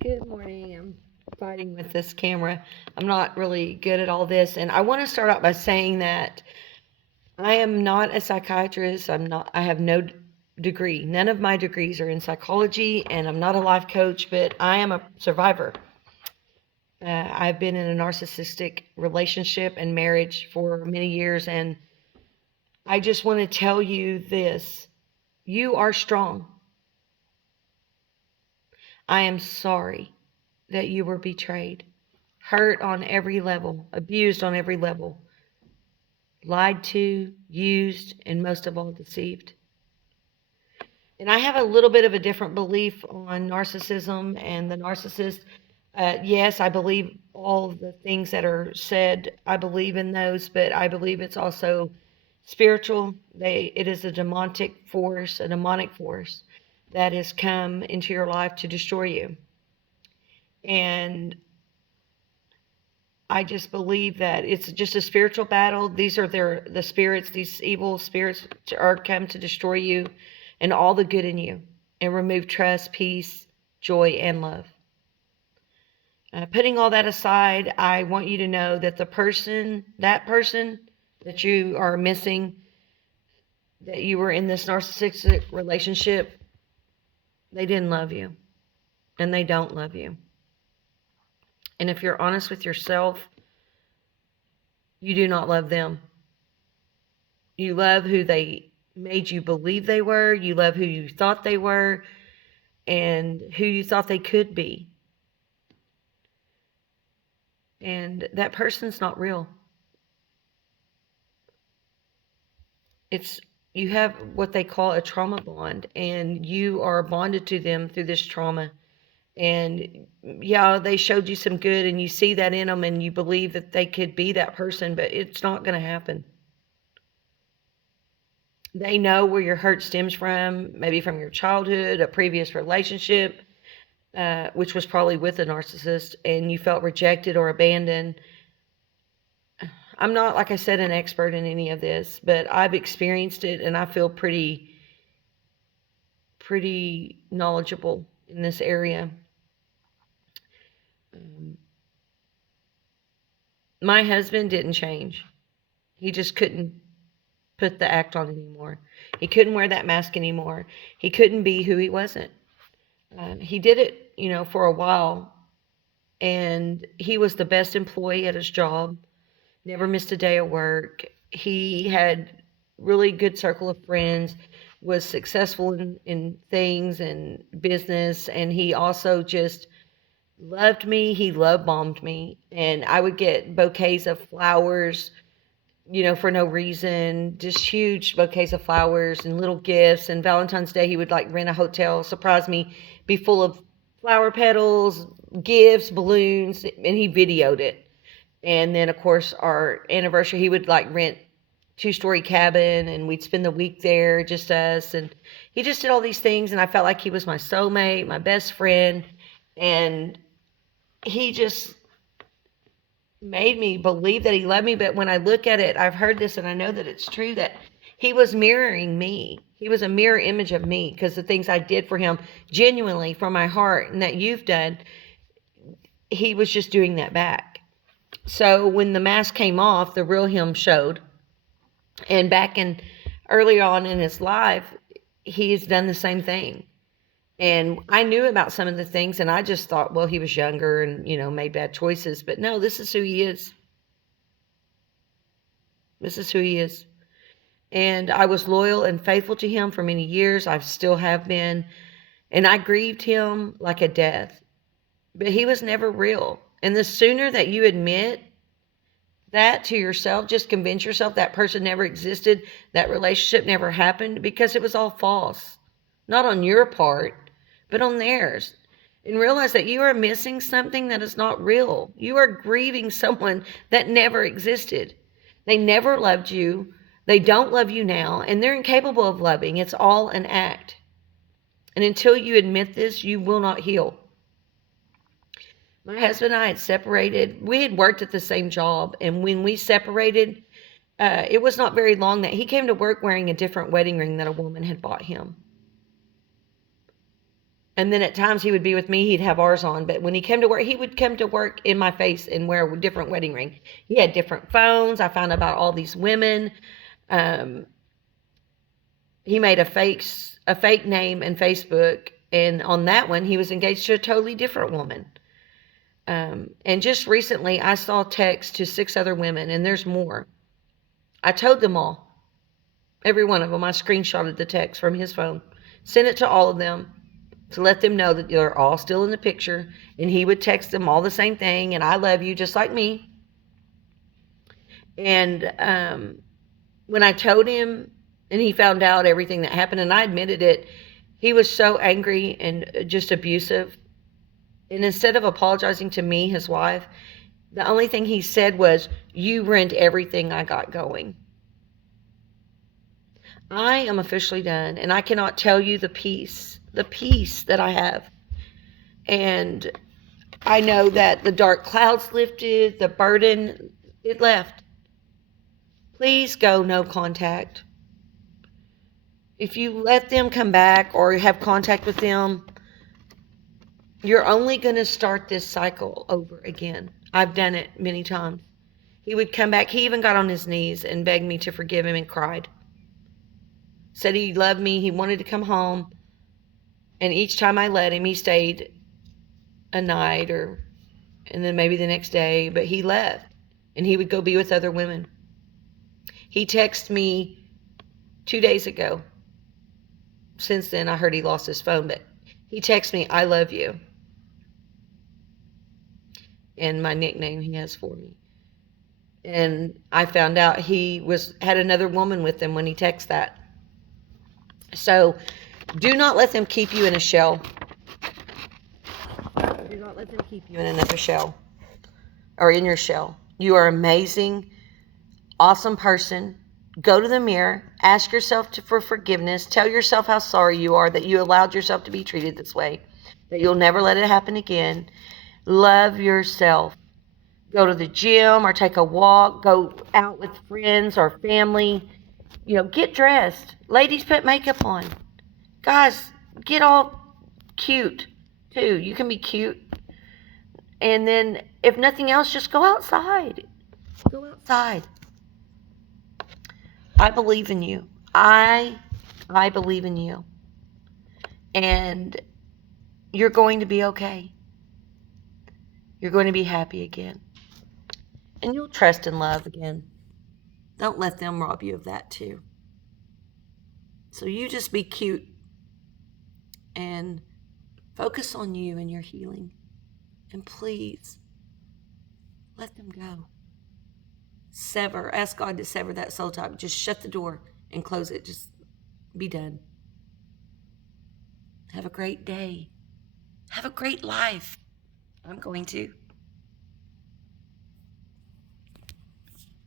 Good morning. I'm fighting with this camera. I'm not really good at all this. And I want to start out by saying that I am not a psychiatrist. I have no degree. None of my degrees are in psychology, and I'm not a life coach, but I am a survivor. I've been in a narcissistic relationship and marriage for many years, and I just want to tell you this. You are strong. I am sorry that you were betrayed, hurt on every level, abused on every level, lied to, used, and most of all, deceived. And I have a little bit of a different belief on narcissism and the narcissist. Yes, I believe all the things that are said. I believe in those, but I believe it's also spiritual. It is a demonic force that has come into your life to destroy you. And I just believe that it's just a spiritual battle. These are the spirits, these evil spirits are come to destroy you and all the good in you and remove trust, peace, joy, and love. Putting all that aside, I want you to know that that person that you are missing, that you were in this narcissistic relationship, they didn't love you and they don't love you. And if you're honest with yourself, you do not love them. You love who they made you believe they were. You love who you thought they were and who you thought they could be. And that person's not real. You have what they call a trauma bond, and you are bonded to them through this trauma. And yeah, they showed you some good, and you see that in them, and you believe that they could be that person, but it's not going to happen. They know where your hurt stems from, maybe from your childhood, a previous relationship, which was probably with a narcissist, and you felt rejected or abandoned. I'm not, like I said, an expert in any of this, but I've experienced it, and I feel pretty knowledgeable in this area. My husband didn't change. He just couldn't put the act on anymore. He couldn't wear that mask anymore. He couldn't be who he wasn't. He did it, for a while, and he was the best employee at his job. Never missed a day of work. He had really good circle of friends, was successful in things and business, and he also just loved me. He love bombed me, and I would get bouquets of flowers, for no reason, just huge bouquets of flowers and little gifts. And Valentine's Day, he would like rent a hotel, surprise me, be full of flower petals, gifts, balloons, and he videoed it. And then, of course, our anniversary, he would like rent two-story cabin, and we'd spend the week there, just us. And he just did all these things, and I felt like he was my soulmate, my best friend. And he just made me believe that he loved me. But when I look at it, I've heard this and I know that it's true, that he was mirroring me. He was a mirror image of me, because the things I did for him genuinely from my heart and that you've done, he was just doing that back. So when the mask came off, the real him showed. And back in early on in his life, he's done the same thing. And I knew about some of the things, and I just thought, well, he was younger and, made bad choices. But no, this is who he is. This is who he is. And I was loyal and faithful to him for many years. I still have been. And I grieved him like a death. But he was never real. And the sooner that you admit that to yourself, just convince yourself that person never existed, that relationship never happened, because it was all false. Not on your part, but on theirs. And realize that you are missing something that is not real. You are grieving someone that never existed. They never loved you. They don't love you now, and they're incapable of loving. It's all an act. And until you admit this, you will not heal. My husband and I had separated. We had worked at the same job, and when we separated, it was not very long that he came to work wearing a different wedding ring that a woman had bought him. And then at times he would be with me, he'd have ours on. But when he came to work, he would come to work in my face and wear a different wedding ring. He had different phones. I found out about all these women. Um, he made a fake name in Facebook, and on that one, he was engaged to a totally different woman. And just recently, I saw texts to 6 other women, and there's more. I told them all, every one of them. I screenshotted the text from his phone, sent it to all of them to let them know that they're all still in the picture. And he would text them all the same thing, and I love you, just like me. And when I told him, and he found out everything that happened, and I admitted it, he was so angry and just abusive. And instead of apologizing to me, his wife, the only thing he said was, "You ruined everything I got going." I am officially done, and I cannot tell you the peace that I have. And I know that the dark clouds lifted, the burden, it left. Please go no contact. If you let them come back or have contact with them, you're only going to start this cycle over again. I've done it many times. He would come back. He even got on his knees and begged me to forgive him and cried. Said he loved me. He wanted to come home. And each time I let him, he stayed a night and then maybe the next day. But he left. And he would go be with other women. He texted me 2 days ago. Since then, I heard he lost his phone. But he texted me, "I love you." And my nickname he has for me. And I found out he had another woman with him when he texted that. So do not let them keep you in a shell. Do not let them keep you in another shell or in your shell. You are amazing, awesome person. Go to the mirror, ask yourself for forgiveness, tell yourself how sorry you are that you allowed yourself to be treated this way, that you'll never let it happen again. Love yourself. Go to the gym or take a walk, go out with friends or family. Get dressed. Ladies, put makeup on. Guys, get all cute too. You can be cute. And then if nothing else, just go outside. Go outside. I believe in you. I believe in you. And you're going to be okay. You're going to be happy again. And you'll trust and love again. Don't let them rob you of that too. So you just be cute and focus on you and your healing. And please, let them go. Ask God to sever that soul tie. Just shut the door and close it. Just be done. Have a great day. Have a great life. I'm going to.